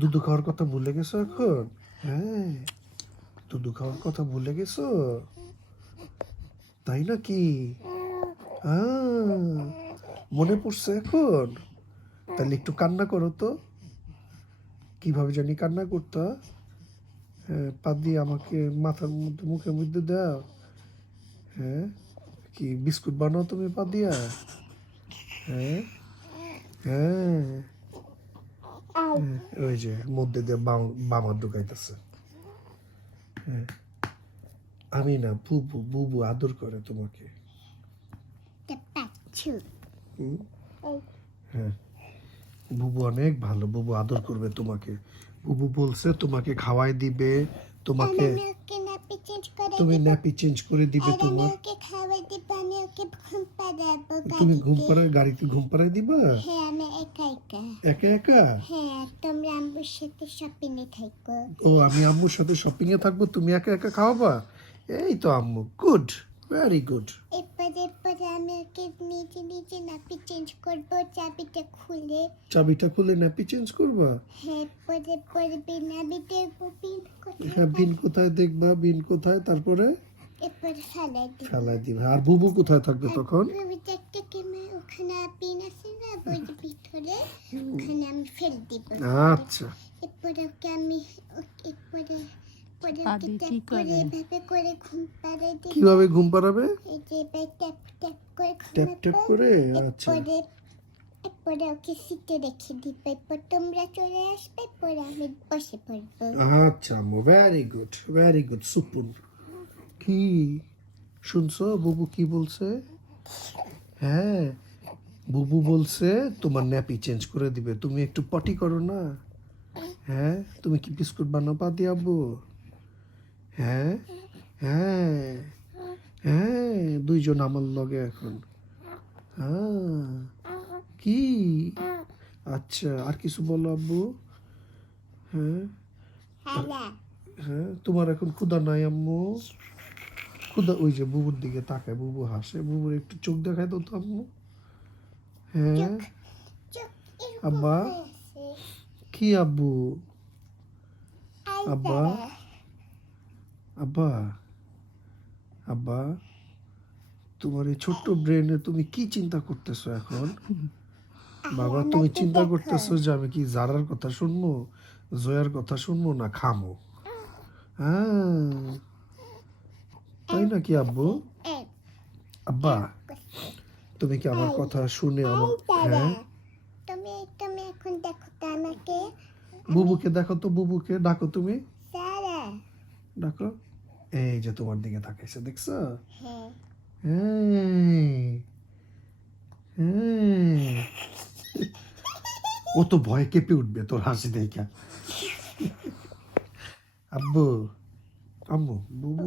দুধু খাওয়ার কথা ভুলে গেছো এখন? হ্যাঁ, দুধু খাওয়ার কথা ভুলে গেছো, তাই নাকি? মনে পড়ছে এখন? তাহলে একটু কান্না করো তো। কিভাবে জানি কান্না করতো? হ্যাঁ, পা দিয়ে আমাকে মাথার মধ্যে মুখের মধ্যে দাও। হ্যাঁ, কি বিস্কুট বানাও তুমি পা দিয়া? হ্যাঁ হ্যাঁ, ওই যে মধ্যে দিয়ে বামা ঢুকাইতেছে। হ্যাঁ, আমি না, বুবু বুবু আদর করে তোমাকে। হুম? হ্যাঁ, বুবু অনেক ভালো, বুবু আদর করবে তোমাকে। বুবু বলছে তোমাকে খাওয়াই দিবে, তোমাকে তুমি ন্যাপি চেঞ্জ করে দিবে তোমার। তুমি ঘুম পাড়ায়, গাড়িতে ঘুম পাড়ায় দিবা? হ্যাঁ, আমি একা একা। একা একা? হ্যাঁ, তোমরা আম্মুর সাথে শপিং এ থাকো। ও, আমি আম্মুর সাথে শপিং এ থাকবো, তুমি একা একা খাওয়াবা? এই তো আম্মু, গুড, ভেরি গুড। এরপরে আমি ওকে নিজে নিজে নাপি চেঞ্জ করবো, চাবিটা খুলে। চাবিটা খুলে ন্যাপি চেঞ্জ করবা? হ্যাঁ, পরে বিনাবি দেখবো বিন কোথায়। হ্যাঁ, বিন কোথায় দেখবা, বিন কোথায়, তারপরে এরপরে ফেলাই দিবে। আর বুবু কোথায় থাকবে তখন? একটা কেমন ওখানে বিন আছে না বইয়ের ভিতরে, ওখানে আমি ফেলে দিব। আচ্ছা, এরপরে ওকে আমি এরপরে কিভাবে ঘুম পাড়াবে? ট্যাপ ট্যাপ করে। আচ্ছা, এরপরে ওকে সিটে রেখে দিব। এরপর তোমরা চলে আসবে, পরে আমি বসে পড়বো। আচ্ছা আম্মু, very good, very good, Supun. কি শুনছো বুবু কি বলছে? হ্যাঁ, বুবু বলছে তোমার ন্যাপি চেঞ্জ করে দিবে, তুমি একটু পটি করো না। হ্যাঁ, তুমি কি বিস্কুট বানাও পা দিয়ে আব্বু? হ্যাঁ হ্যাঁ হ্যাঁ, দুইজন আমার লগে এখন। হ্যাঁ, কি? আচ্ছা, আর কিছু বলো আব্বু। হ্যাঁ হ্যাঁ, তোমার এখন ক্ষুধা নাই আম্মু? ক্ষুধা, ওই যে বুবুর দিকে তাকায়, বুবু হাসে, বুবুর একটু চোখ দেখায় তো আম্মু। হ্যাঁ, আব্বা। কি আব্বু? আব্বা আব্বা আব্বা, তোমার এই ছোট্ট ব্রেনে তুমি কি চিন্তা করতেছো এখন? বাবা, তুমি চিন্তা করতেছো যে আমি কি জারার কথা শুনবো, জয়ার কথা শুনবো, না খামো? হ্যাঁ, তাই নাকি আব্বু? আব্বা, তুমি কি আমার কথা শুনে আমার, হ্যাঁ, তুমি এখন দেখো তো আমাকে। বুবুকে দেখো তো, বুবুকে ডাকো, তুমি সারা। ডাকো। এই যে তোমার দিকে তাকাইছে, দেখছো? হ্যাঁ। ও তো ভয় কেঁপে উঠবে তোর হাসি দেখে। আব্বু, আম্মু, বুবু